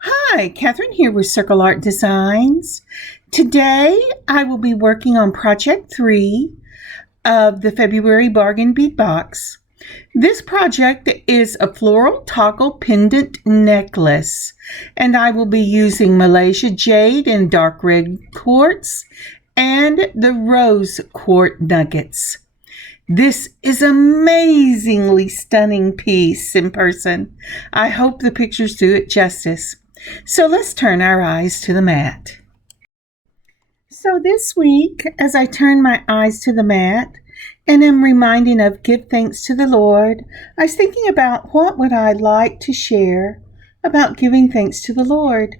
Hi, Kathryn here with Circle Art Designs. Today I will be working on Project 3 of the February Bargain Bead box. This project is a Floral Toggle Pendant Necklace, and I will be using Malaysia Jade in dark red quartz and the rose quartz nuggets. This is amazingly stunning piece in person. I hope the pictures do it justice. So let's turn our eyes to the mat. So this week, as I turn my eyes to the mat and am reminding of give thanks to the Lord, I was thinking about what would I like to share about giving thanks to the Lord.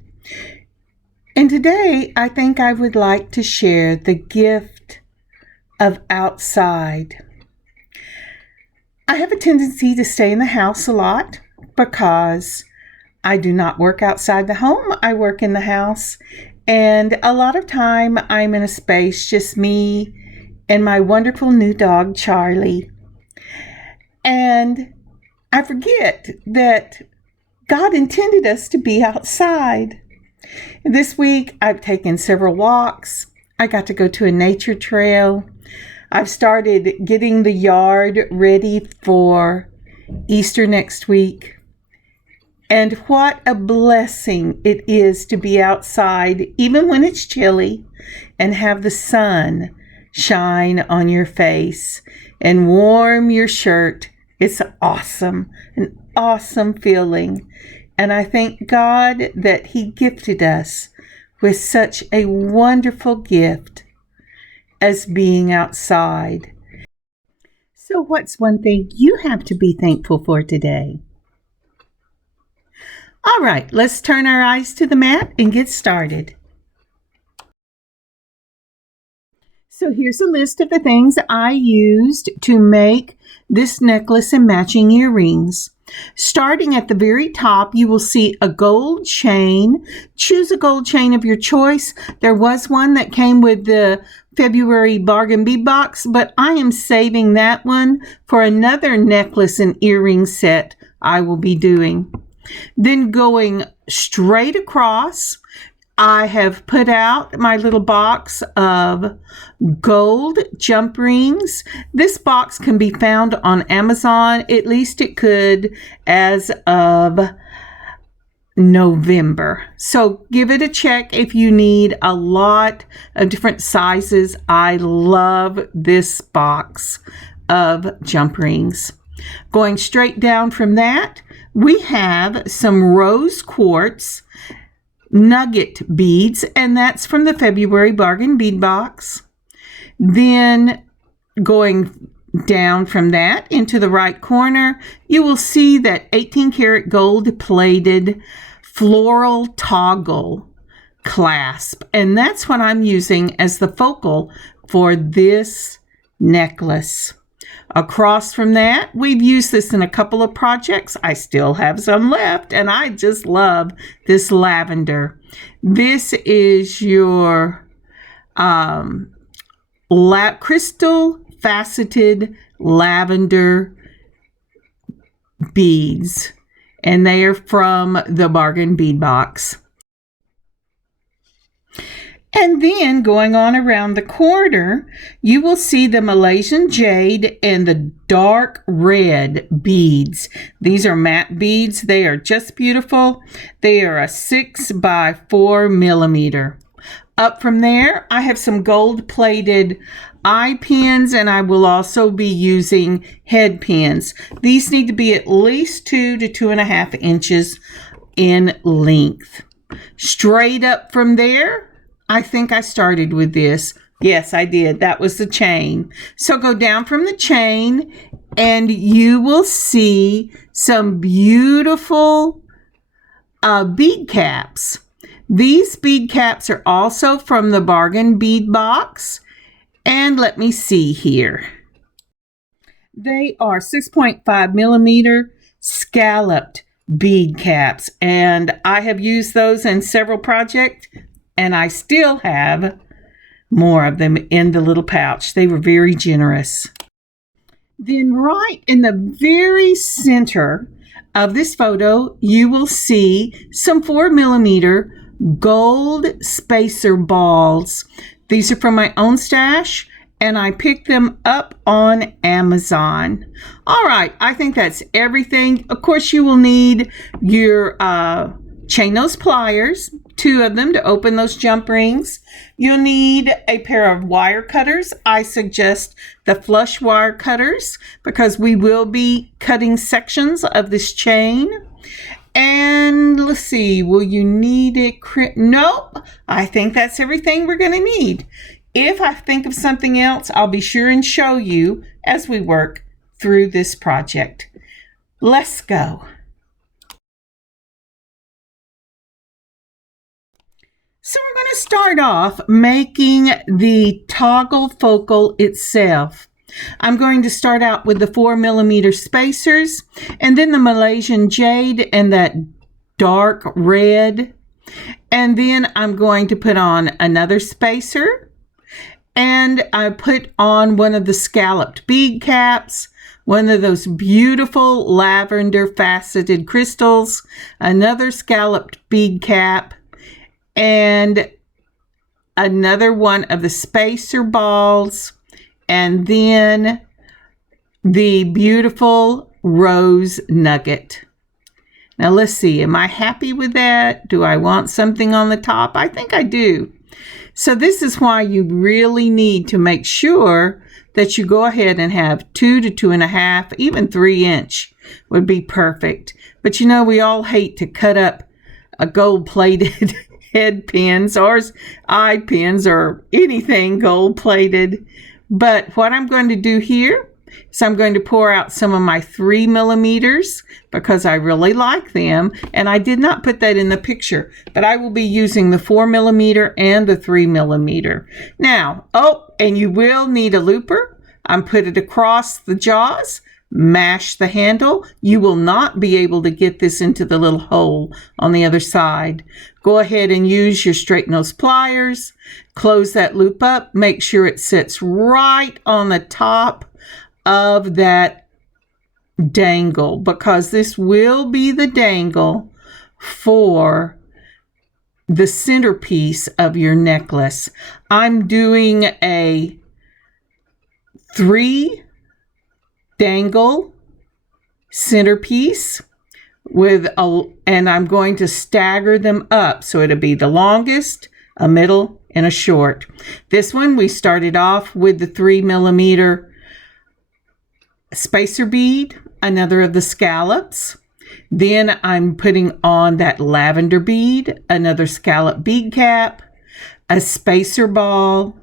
And today, I think I would like to share the gift of outside. I have a tendency to stay in the house a lot because I do not work outside the home. I work in the house. And a lot of time I'm in a space, just me and my wonderful new dog, Charlie. And I forget that God intended us to be outside. This week I've taken several walks. I got to go to a nature trail. I've started getting the yard ready for Easter next week. And what a blessing it is to be outside, even when it's chilly, and have the sun shine on your face and warm your shirt. It's awesome, an awesome feeling. And I thank God that He gifted us with such a wonderful gift as being outside. So what's one thing you have to be thankful for today? All right, let's turn our eyes to the mat and get started. So here's a list of the things I used to make this necklace and matching earrings. Starting at the very top, you will see a gold chain. Choose a gold chain of your choice. There was one that came with the February Bargain Bead box, but I am saving that one for another necklace and earring set I will be doing. Then going straight across, I have put out my little box of gold jump rings. This box can be found on Amazon. At least it could as of November. So give it a check if you need a lot of different sizes. I love this box of jump rings. Going straight down from that, we have some rose quartz nugget beads, and that's from the February Bargain Bead box. Then going down from that into the right corner, you will see that 18 karat gold plated floral toggle clasp, and that's what I'm using as the focal for this necklace. Across from that, we've used this in a couple of projects. I still have some left, and I just love this lavender. This is your crystal faceted lavender beads, and they are from the Bargain Bead box. And then going on around the corner, you will see the Malaysian jade and the dark red beads. These are matte beads. They are just beautiful. They are a 6 by 4 millimeter. Up from there, I have some gold plated eye pins, and I will also be using head pins. These need to be at least 2 to 2.5 inches in length. Straight up from there, I think I started with this. Yes, I did. That was the chain. So go down from the chain and you will see some beautiful bead caps. These bead caps are also from the Bargain Bead box. And let me see here. They are 6.5 millimeter scalloped bead caps. And I have used those in several projects. And I still have more of them in the little pouch. They were very generous. Then right in the very center of this photo, you will see some 4mm gold spacer balls. These are from my own stash, and I picked them up on Amazon. All right, I think that's everything. Of course, you will need your chain nose pliers, 2 of them to open those jump rings. You'll need a pair of wire cutters. I suggest the flush wire cutters because we will be cutting sections of this chain. And let's see, will you need it? Nope, I think that's everything we're going to need. If I think of something else, I'll be sure and show you as we work through this project. Let's go. So we're going to start off making the toggle focal itself. I'm going to start out with the 4mm spacers and then the Malaysian jade and that dark red. And then I'm going to put on another spacer, and I put on one of the scalloped bead caps, one of those beautiful lavender faceted crystals, another scalloped bead cap, and another one of the spacer balls, and then the beautiful rose nugget. Now let's see, am I happy with that? Do I want something on the top? I think I do. So this is why you really need to make sure that you go ahead and have 2 to 2.5, even 3-inch would be perfect. But you know, we all hate to cut up a gold-plated head pins or eye pins or anything gold-plated. But what I'm going to do here is I'm going to pour out some of my 3mm because I really like them. And I did not put that in the picture, but I will be using the 4mm and the 3mm. Now, oh, and you will need a looper. I'm put it across the jaws, mash the handle. You will not be able to get this into the little hole on the other side. Go ahead and use your straight nose pliers. Close that loop up. Make sure it sits right on the top of that dangle, because this will be the dangle for the centerpiece of your necklace. I'm doing a 3 dangle centerpiece and I'm going to stagger them up. So it'll be the longest, a middle, and a short. This one, we started off with the 3mm spacer bead, another of the scallops. Then I'm putting on that lavender bead, another scallop bead cap, a spacer ball.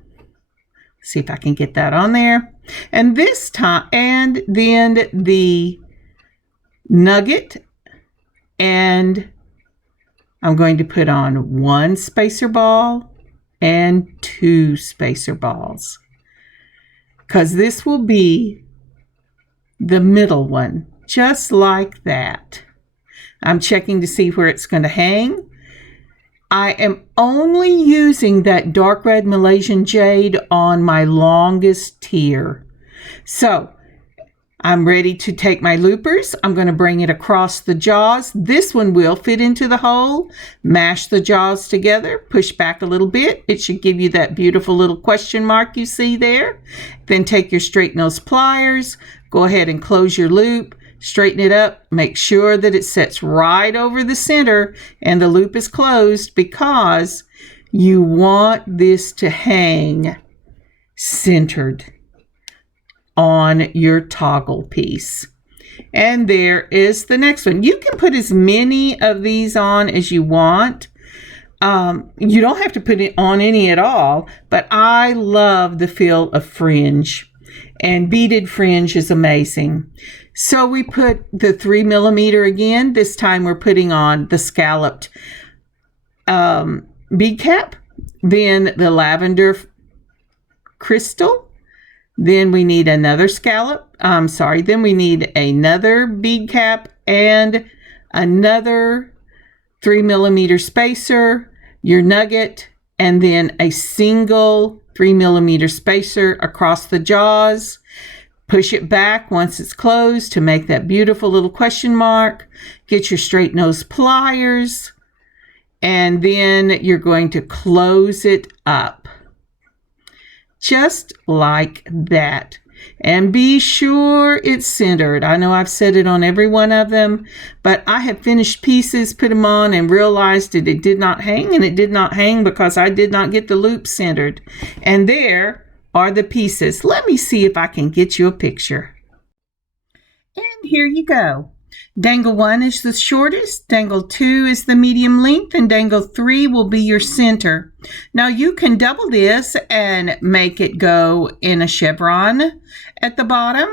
See if I can get that on there. And this time, and then the nugget, and I'm going to put on 1 spacer ball and 2 spacer balls, because this will be the middle one, just like that. I'm checking to see where it's going to hang. I am only using that dark red Malaysian jade on my longest tier. So I'm ready to take my loopers. I'm going to bring it across the jaws. This one will fit into the hole. Mash the jaws together, push back a little bit. It should give you that beautiful little question mark you see there. Then take your straight nose pliers, go ahead and close your loop, straighten it up, make sure that it sits right over the center and the loop is closed, because you want this to hang centered on your toggle piece. And there is the next one. You can put as many of these on as you want. You don't have to put it on any at all, but I love the feel of fringe, and beaded fringe is amazing. So we put the 3mm again. This time we're putting on the scalloped bead cap, then the lavender crystal. Then we need another then we need another bead cap and another 3mm spacer, your nugget, and then a single 3mm spacer across the jaws. Push it back once it's closed to make that beautiful little question mark. Get your straight nose pliers, and then you're going to close it up. Just like that. And be sure it's centered. I know I've said it on every one of them, but I have finished pieces, put them on, and realized that it did not hang, and it did not hang because I did not get the loop centered. And there are the pieces. Let me see if I can get you a picture. And here you go. Dangle 1 is the shortest, dangle 2 is the medium length, and dangle 3 will be your center. Now you can double this and make it go in a chevron at the bottom,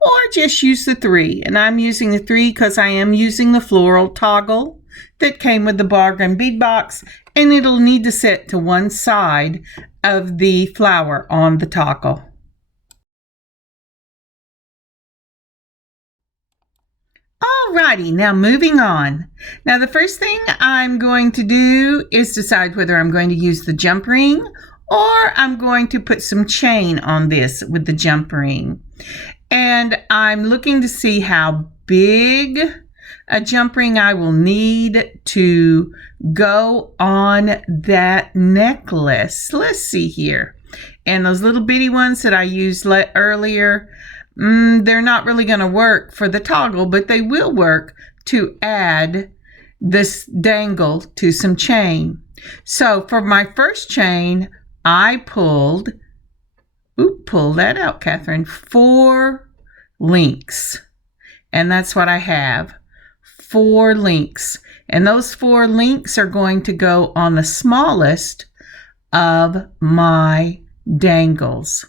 or just use the 3. And I'm using the 3 because I am using the floral toggle that came with the bargain bead box, and it'll need to sit to one side of the flower on the toggle. Alrighty, now moving on. Now the first thing I'm going to do is decide whether I'm going to use the jump ring or I'm going to put some chain on this with the jump ring. And I'm looking to see how big a jump ring I will need to go on that necklace. Let's see here. And those little bitty ones that I used earlier, they're not really going to work for the toggle, but they will work to add this dangle to some chain. So for my first chain, I pulled that out, Kathryn, 4 links. And that's what I have, 4 links. And those 4 links are going to go on the smallest of my dangles.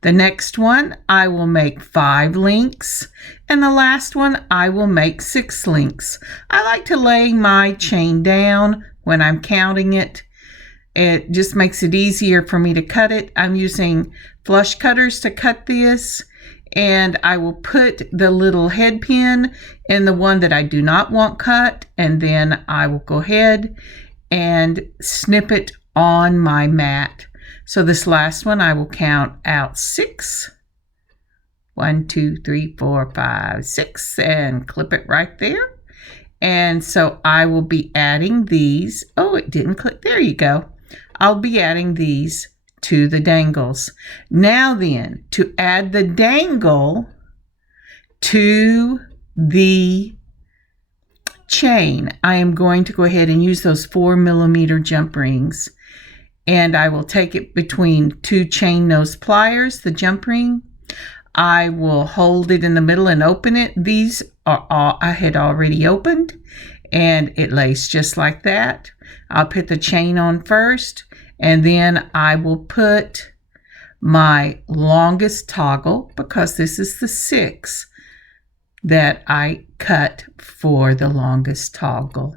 The next one, I will make 5 links, and the last one, I will make 6 links. I like to lay my chain down when I'm counting it. It just makes it easier for me to cut it. I'm using flush cutters to cut this, and I will put the little head pin in the one that I do not want cut, and then I will go ahead and snip it on my mat. So this last one, I will count out 6. 1, 2, 3, 4, 5, 6, and clip it right there. And so I will be adding these. Oh, it didn't click. There you go. I'll be adding these to the dangles. Now then, to add the dangle to the chain, I am going to go ahead and use those 4mm jump rings. And I will take it between 2 chain nose pliers, the jump ring. I will hold it in the middle and open it. These are all I had already opened, and it lays just like that. I'll put the chain on first, and then I will put my longest toggle, because this is the 6 that I cut for the longest toggle.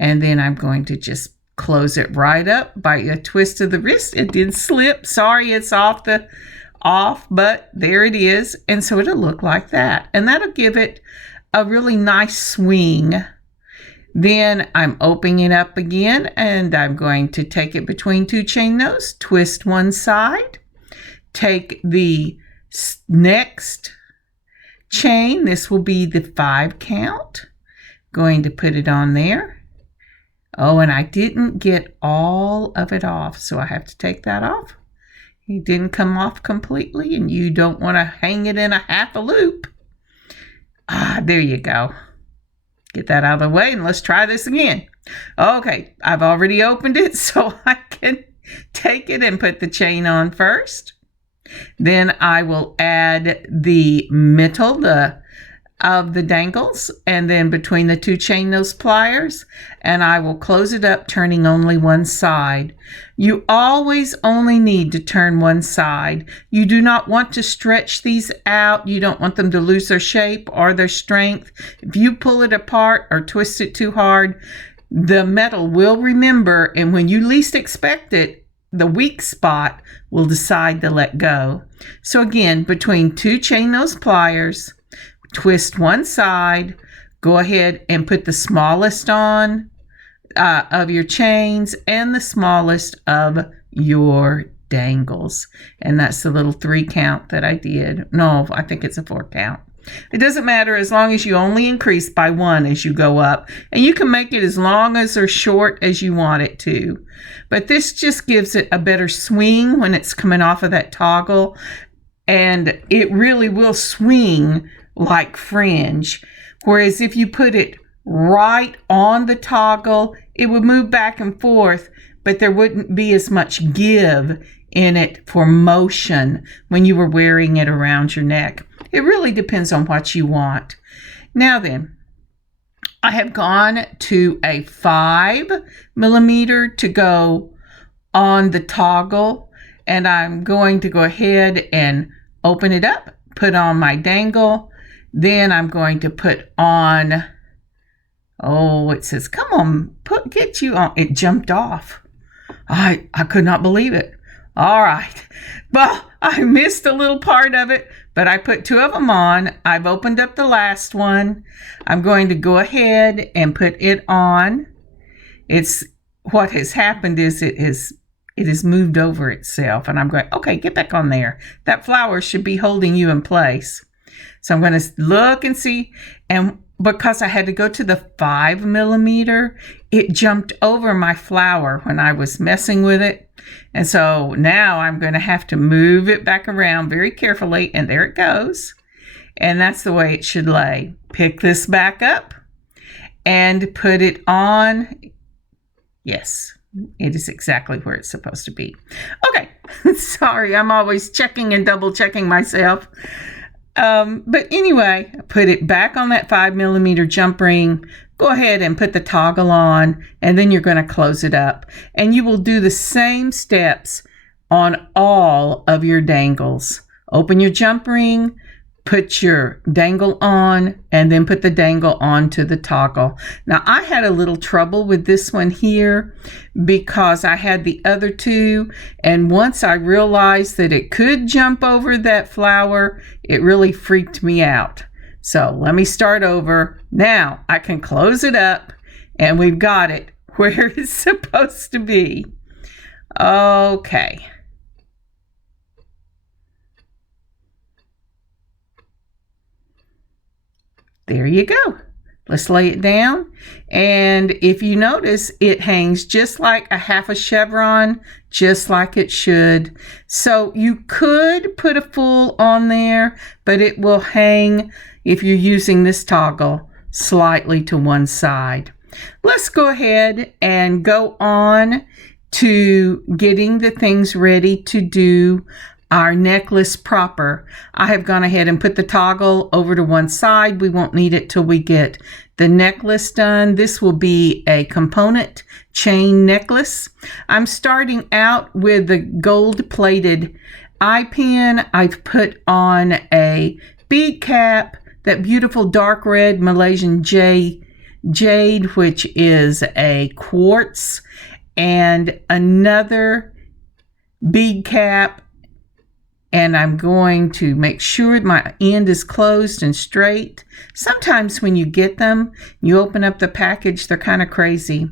And then I'm going to just close it right up by a twist of the wrist. It did slip. Sorry, it's off, but there it is. And so it'll look like that. And that'll give it a really nice swing. Then I'm opening it up again, and I'm going to take it between 2 chain nose, twist one side, take the next chain. This will be the 5 count. Going to put it on there. Oh, and I didn't get all of it off, so I have to take that off. It didn't come off completely, and you don't want to hang it in a half a loop. There you go. Get that out of the way, and let's try this again. Okay, I've already opened it, so I can take it and put the chain on first. Then I will add the middle, of the dangles, and then between the 2 chain nose pliers, and I will close it up, turning only one side. You always only need to turn one side. You do not want to stretch these out. You don't want them to lose their shape or their strength. If you pull it apart or twist it too hard, the metal will remember, and when you least expect it, the weak spot will decide to let go. So again, between 2 chain nose pliers, twist one side, go ahead and put the smallest on of your chains and the smallest of your dangles. And that's the little 3 count that I did. No, I think it's a 4 count. It doesn't matter as long as you only increase by 1 as you go up. And you can make it as long as or short as you want it to. But this just gives it a better swing when it's coming off of that toggle. And it really will swing like fringe. Whereas if you put it right on the toggle, it would move back and forth, but there wouldn't be as much give in it for motion when you were wearing it around your neck. It really depends on what you want. Now then, I have gone to a 5 millimeter to go on the toggle, and I'm going to go ahead and open it up, put on my dangle. Then I'm going to put on, oh, it says, come on, get you on. It jumped off. I could not believe it. All right. Well, I missed a little part of it, but I put 2 of them on. I've opened up the last one. I'm going to go ahead and put it on. What has happened is it has moved over itself, and I'm going, okay, get back on there. That flower should be holding you in place. So I'm going to look and see, and because I had to go to the 5 millimeter, it jumped over my flower when I was messing with it. And so now I'm going to have to move it back around very carefully, and there it goes. And that's the way it should lay. Pick this back up and put it on. Yes, it is exactly where it's supposed to be. Okay, sorry, I'm always checking and double checking myself. But anyway, put it back on that 5 millimeter jump ring. Go ahead and put the toggle on, and then you're going to close it up. And you will do the same steps on all of your dangles. Open your jump ring, put your dangle on, and then put the dangle onto the toggle. Now, I had a little trouble with this one here because I had the other 2, and once I realized that it could jump over that flower, it really freaked me out. So let me start over. Now I can close it up, and we've got it where it's supposed to be. Okay. There you go. Let's lay it down. And if you notice, it hangs just like a half a chevron, just like it should. So you could put a full on there, but it will hang, if you're using this toggle, slightly to one side. Let's go ahead and go on to getting the things ready to do our necklace proper. I have gone ahead and put the toggle over to one side. We won't need it till we get the necklace done. This will be a component chain necklace. I'm starting out with the gold plated eye pin. I've put on a bead cap, that beautiful dark red Malaysian jade, which is a quartz, and another bead cap. And I'm going to make sure my end is closed and straight. Sometimes when you get them, you open up the package, they're kind of crazy.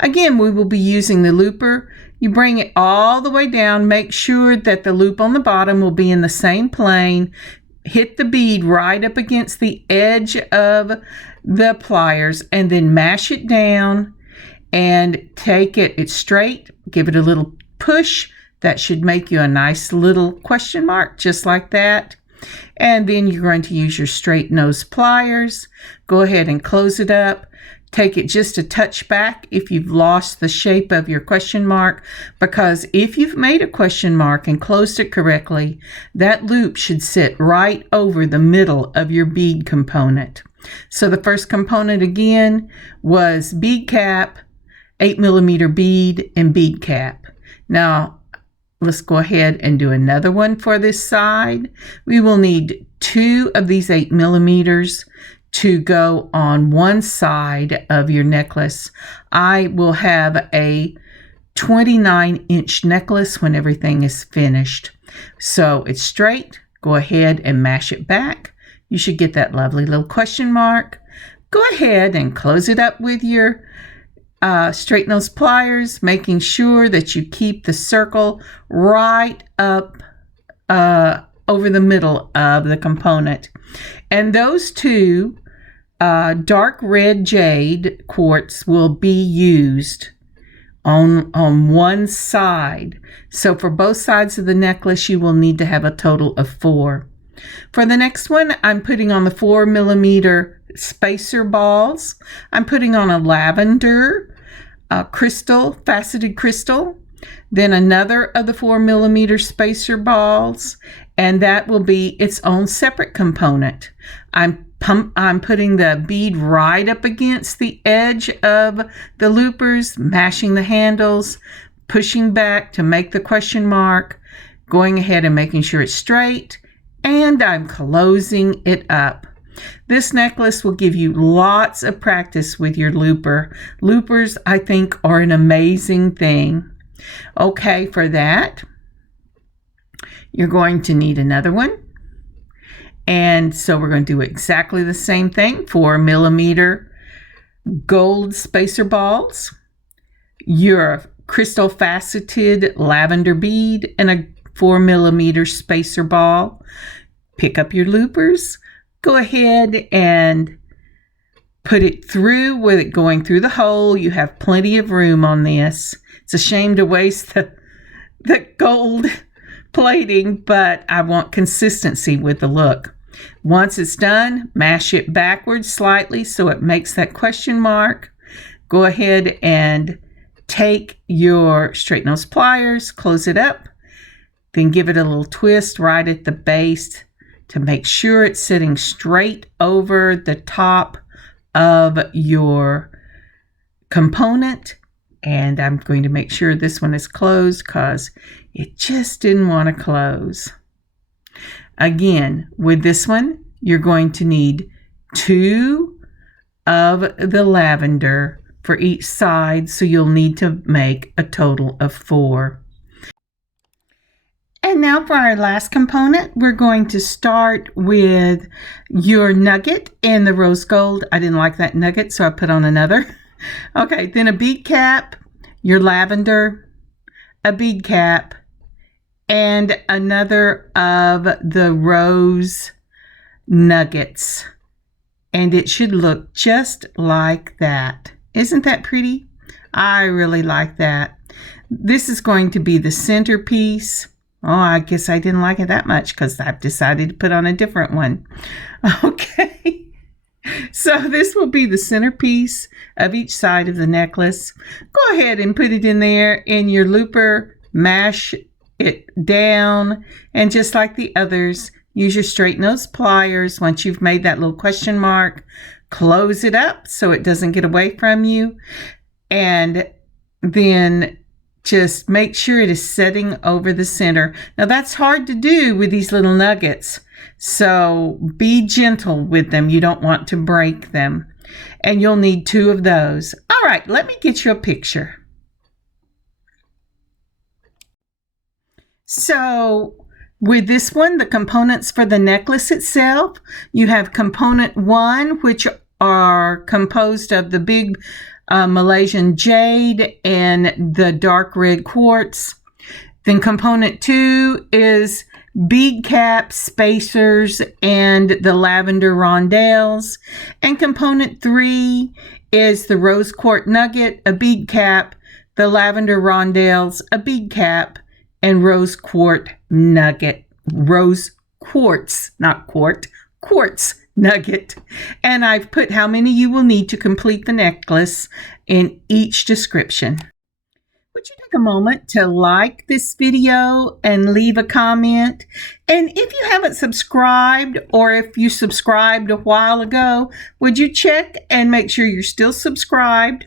Again, we will be using the looper. You bring it all the way down. Make sure that the loop on the bottom will be in the same plane. Hit the bead right up against the edge of the pliers, and then mash it down and take it's straight. Give it a little push. That should make you a nice little question mark, just like that. And then you're going to use your straight nose pliers. Go ahead and close it up. Take it just a touch back if you've lost the shape of your question mark, because if you've made a question mark and closed it correctly, that loop should sit right over the middle of your bead component. So the first component again was bead cap, 8 millimeter bead, and bead cap. Now, let's go ahead and do another one for this side. We will need 2 of these 8 millimeters to go on one side of your necklace. I will have a 29-inch necklace when everything is finished. So it's straight. Go ahead and mash it back. You should get that lovely little question mark. Go ahead and close it up with your straight nose pliers, making sure that you keep the circle right up over the middle of the component. And those two dark red jade quartz will be used on one side. So for both sides of the necklace, you will need to have a total of 4. For the next one, I'm putting on the 4mm spacer balls. I'm putting on a lavender crystal, faceted crystal, then another of the 4mm spacer balls, and that will be its own separate component. I'm putting the bead right up against the edge of the loopers, mashing the handles, pushing back to make the question mark, going ahead and making sure it's straight, and I'm closing it up. This necklace will give you lots of practice with your looper. Loopers, I think, are an amazing thing. Okay, for that, you're going to need another one. And so we're going to do exactly the same thing. 4mm gold spacer balls, your crystal faceted lavender bead, and a 4mm spacer ball. Pick up your loopers. Go ahead and put it through with it going through the hole. You have plenty of room on this. It's a shame to waste the gold plating, but I want consistency with the look. Once it's done, mash it backwards slightly so it makes that question mark. Go ahead and take your straight nose pliers, close it up, then give it a little twist right at the base to make sure it's sitting straight over the top of your component. And I'm going to make sure this one is closed because it just didn't want to close. Again, with this one, you're going to need 2 of the lavender for each side, so you'll need to make a total of 4. And now for our last component, we're going to start with your nugget in the rose gold. I didn't like that nugget, so I put on another. Okay, then a bead cap, your lavender, a bead cap, and another of the rose nuggets. And it should look just like that. Isn't that pretty? I really like that. This is going to be the centerpiece. Oh, I guess I didn't like it that much because I've decided to put on a different one. Okay. So this will be the centerpiece of each side of the necklace. Go ahead and put it in there in your looper, mash it down, and just like the others, use your straight nose pliers. Once you've made that little question mark, close it up so it doesn't get away from you, and then just make sure it is setting over the center. Now that's hard to do with these little nuggets, so be gentle with them. You don't want to break them. And you'll need 2 of those. All right, let me get you a picture. So with this one, the components for the necklace itself, you have component 1, which are composed of the big Malaysian jade and the dark red quartz. Then component 2 is bead cap, spacers, and the lavender rondelles. And component 3 is the rose quartz nugget, a bead cap, the lavender rondelles, a bead cap, and rose quartz nugget. Rose quartz, not quart, quartz nugget. And I've put how many you will need to complete the necklace in each description. Would you take a moment to like this video and leave a comment? And if you haven't subscribed, or if you subscribed a while ago, would you check and make sure you're still subscribed?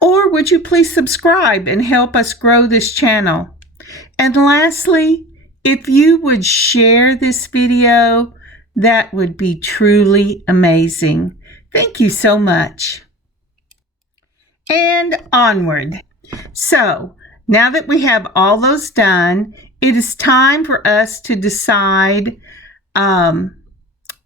Or would you please subscribe and help us grow this channel? And lastly, if you would share this video, that would be truly amazing. Thank you so much. And onward. So now that we have all those done, it is time for us to decide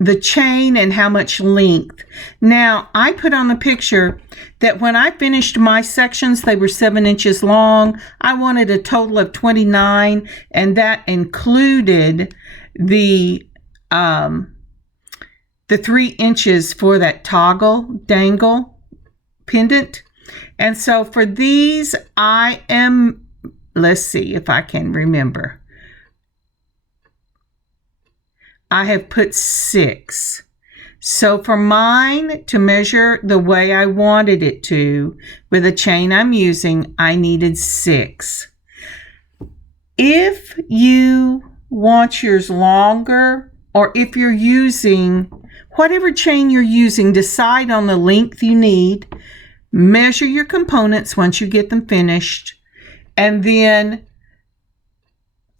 the chain and how much length. Now, I put on the picture that when I finished my sections, they were 7 inches long. I wanted a total of 29, and that included the 3 inches for that toggle dangle pendant. And so for these, let's see if I can remember. I have put 6. So for mine to measure the way I wanted it to, with the chain I'm using, I needed 6. If you want yours longer, or if you're using whatever chain you're using, decide on the length you need, measure your components once you get them finished, and then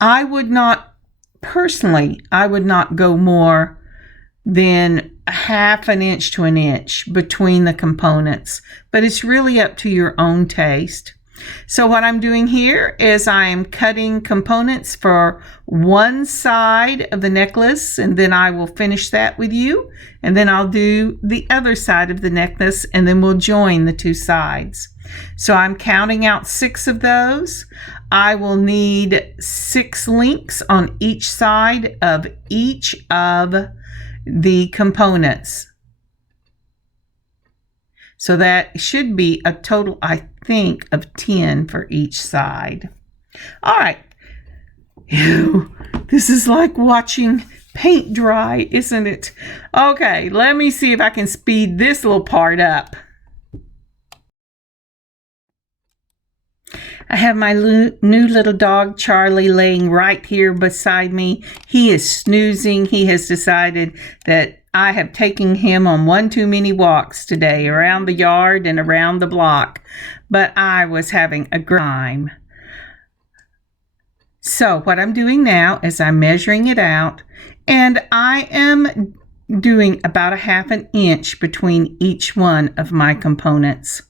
I would not go more than 1/2 inch to 1 inch between the components, but it's really up to your own taste. So what I'm doing here is I am cutting components for one side of the necklace, and then I will finish that with you, and then I'll do the other side of the necklace, and then we'll join the 2 sides. So I'm counting out 6 of those. I will need 6 links on each side of each of the components. So that should be a total, I think, of 10 for each side. All right. Ew, this is like watching paint dry, isn't it? Okay, let me see if I can speed this little part up. I have my new little dog, Charlie, laying right here beside me. He is snoozing. He has decided that I have taken him on one too many walks today around the yard and around the block, but I was having a great time. So what I'm doing now is I'm measuring it out, and I am doing about 1/2 inch between each one of my components.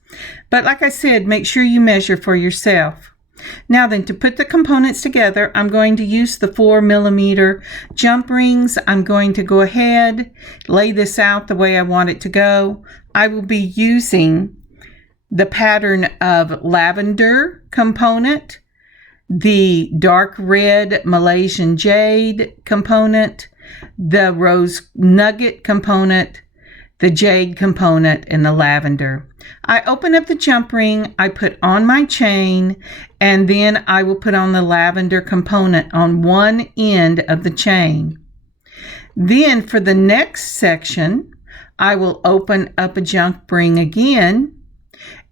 But like I said, make sure you measure for yourself. Now then, to put the components together, I'm going to use the 4mm jump rings. I'm going to go ahead, lay this out the way I want it to go. I will be using the pattern of lavender component, the dark red Malaysian jade component, the rose nugget component, the jade component, and the lavender. I open up the jump ring, I put on my chain, and then I will put on the lavender component on one end of the chain. Then for the next section, I will open up a jump ring again,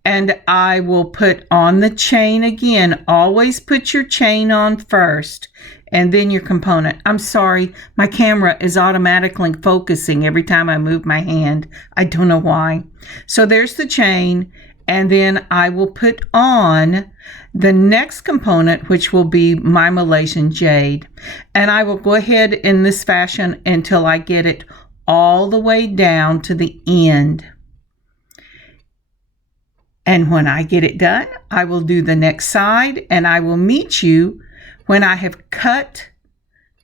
and I will put on the chain again. Always put your chain on first and then your component. I'm sorry, my camera is automatically focusing every time I move my hand. I don't know why. So there's the chain, and then I will put on the next component, which will be my Malaysian jade. And I will go ahead in this fashion until I get it all the way down to the end. And when I get it done, I will do the next side, and I will meet you when I have cut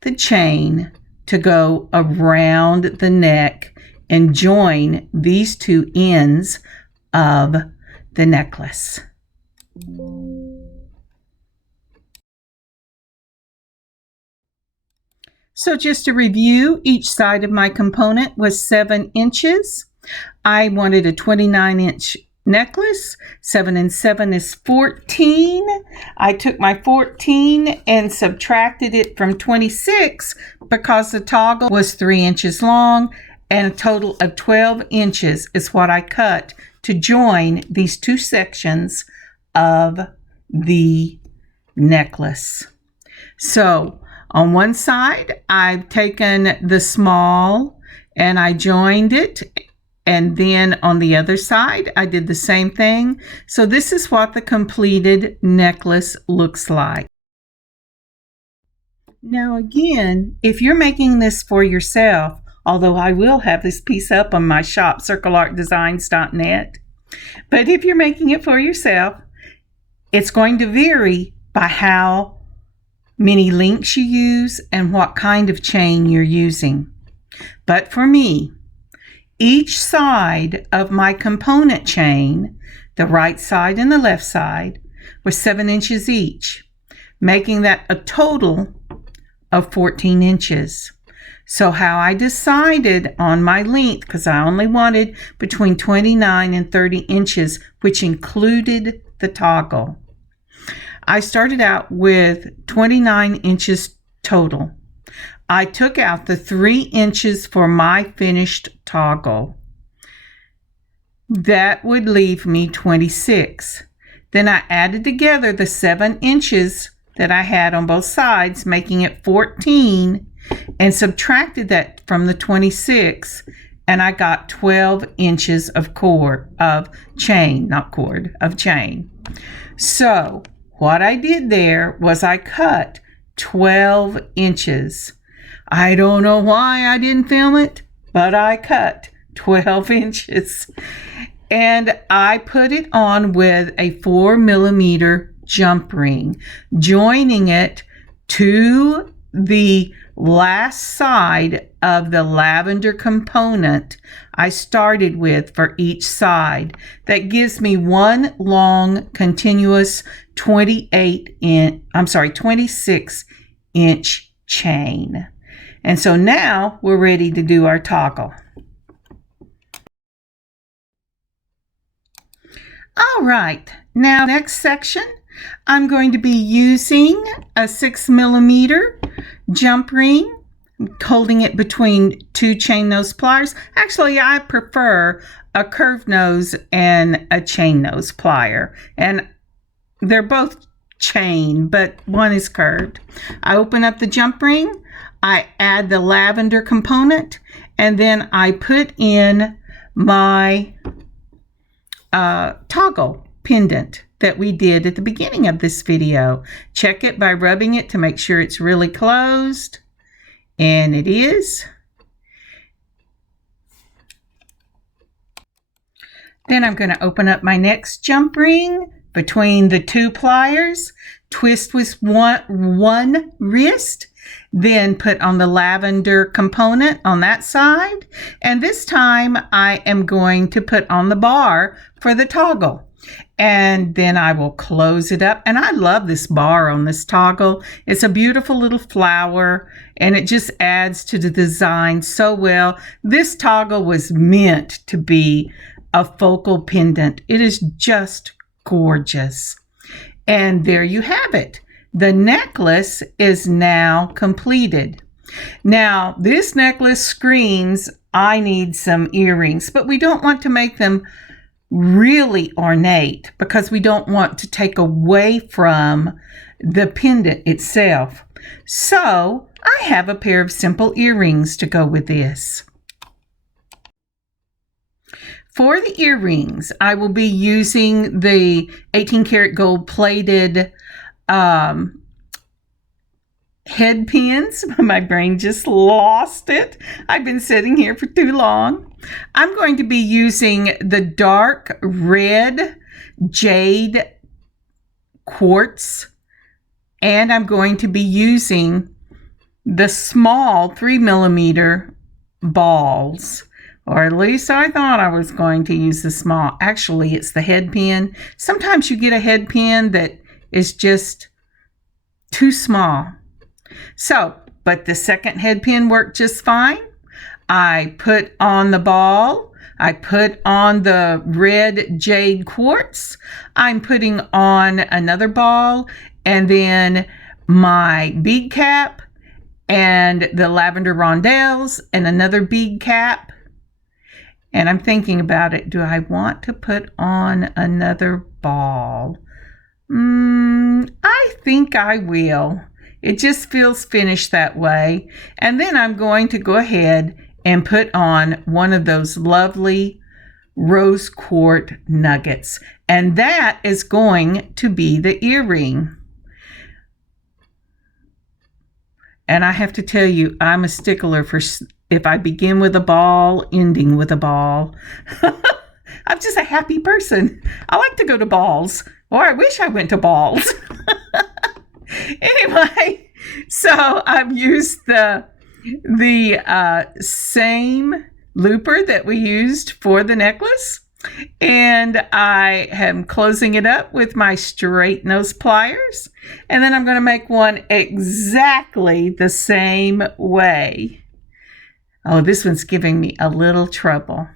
the chain to go around the neck and join these 2 ends of the necklace. So just to review, each side of my component was 7 inches. I wanted a 29-inch necklace. 7 and 7 is 14. I took my 14 and subtracted it from 26 because the toggle was 3 inches long, and a total of 12 inches is what I cut to join these 2 sections of the necklace. So on one side, I've taken the small and I joined it. And then on the other side, I did the same thing. So this is what the completed necklace looks like. Now again, if you're making this for yourself, although I will have this piece up on my shop, circleartdesigns.net, but if you're making it for yourself, it's going to vary by how many links you use and what kind of chain you're using. But for me, each side of my component chain, the right side and the left side, were 7 inches each, making that a total of 14 inches. So how I decided on my length, because I only wanted between 29 and 30 inches, which included the toggle. I started out with 29 inches total. I took out the 3 inches for my finished toggle. That would leave me 26. Then I added together the 7 inches that I had on both sides, making it 14, and subtracted that from the 26, and I got 12 inches of chain. So what I did there was I cut 12 inches. I don't know why I didn't film it, but I cut 12 inches. And I put it on with a 4mm jump ring, joining it to the last side of the lavender component I started with for each side. That gives me one long continuous 26-inch chain. And so now we're ready to do our toggle. All right, now next section, I'm going to be using a 6mm jump ring, holding it between 2 chain nose pliers. Actually, I prefer a curved nose and a chain nose plier, and they're both chain, but one is curved. I open up the jump ring, I add the lavender component, and then I put in my toggle pendant that we did at the beginning of this video. Check it by rubbing it to make sure it's really closed, and it is. Then I'm going to open up my next jump ring between the 2 pliers, twist with one wrist, then put on the lavender component on that side, and this time I am going to put on the bar for the toggle, and then I will close it up. And I love this bar on this toggle. It's a beautiful little flower, and it just adds to the design so well. This toggle was meant to be a focal pendant. It is just gorgeous. And there you have it. The necklace is now completed. Now, this necklace screams, I need some earrings, but we don't want to make them really ornate because we don't want to take away from the pendant itself. So I have a pair of simple earrings to go with this. For the earrings, I will be using the 18 karat gold plated head pins. My brain just lost it. I've been sitting here for too long. I'm going to be using the dark red jade quartz, and I'm going to be using the small 3mm balls, or at least I thought I was going to use the small. Actually, it's the head pin. Sometimes you get a head pin that is just too small. So, but the second head pin worked just fine. I put on the ball. I put on the red jade quartz. I'm putting on another ball, and then my bead cap and the lavender rondelles and another bead cap. And I'm thinking about it. Do I want to put on another ball? I think I will. It just feels finished that way. And then I'm going to go ahead and put on one of those lovely rose quartz nuggets. And that is going to be the earring. And I have to tell you, I'm a stickler for if I begin with a ball, ending with a ball. I'm just a happy person. I like to go to balls, or I wish I went to balls. Anyway, so I've used the the same looper that we used for the necklace, and I am closing it up with my straight nose pliers, and then I'm going to make one exactly the same way. Oh, this one's giving me a little trouble.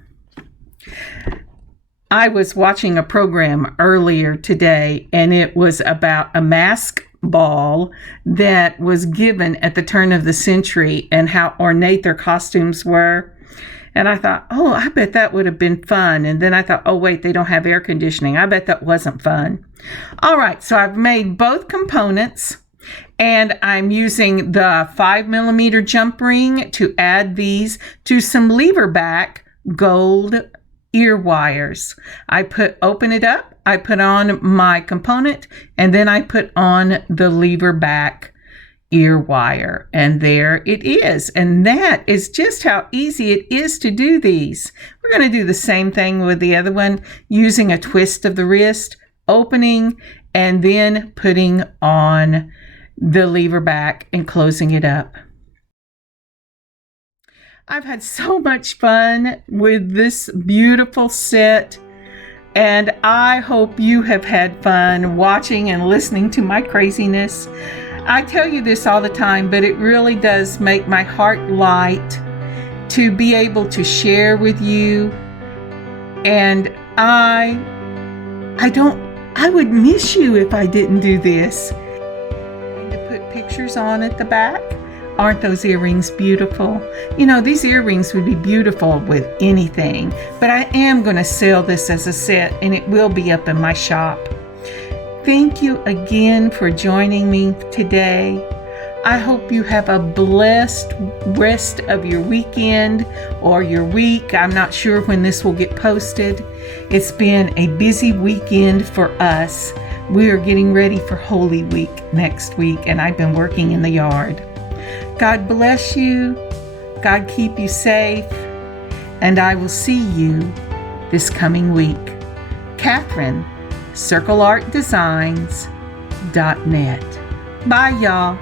I was watching a program earlier today, and it was about a mask ball that was given at the turn of the century and how ornate their costumes were. And I thought, oh, I bet that would have been fun. And then I thought, oh, wait, they don't have air conditioning. I bet that wasn't fun. All right, so I've made both components, and I'm using the 5mm jump ring to add these to some lever back gold ear wires. I open it up, I put on my component, and then I put on the lever back ear wire, and there it is. And that is just how easy it is to do these. We're going to do the same thing with the other one, using a twist of the wrist, opening, and then putting on the lever back and closing it up. I've had so much fun with this beautiful set, and I hope you have had fun watching and listening to my craziness. I tell you this all the time, but it really does make my heart light to be able to share with you. And I would miss you if I didn't do this. And to put pictures on at the back. Aren't those earrings beautiful? You know, these earrings would be beautiful with anything, but I am going to sell this as a set, and it will be up in my shop. Thank you again for joining me today. I hope you have a blessed rest of your weekend or your week. I'm not sure when this will get posted. It's been a busy weekend for us. We are getting ready for Holy Week next week, and I've been working in the yard. God bless you. God keep you safe. And I will see you this coming week. Kathryn, CircleArtDesigns.net. Bye, y'all.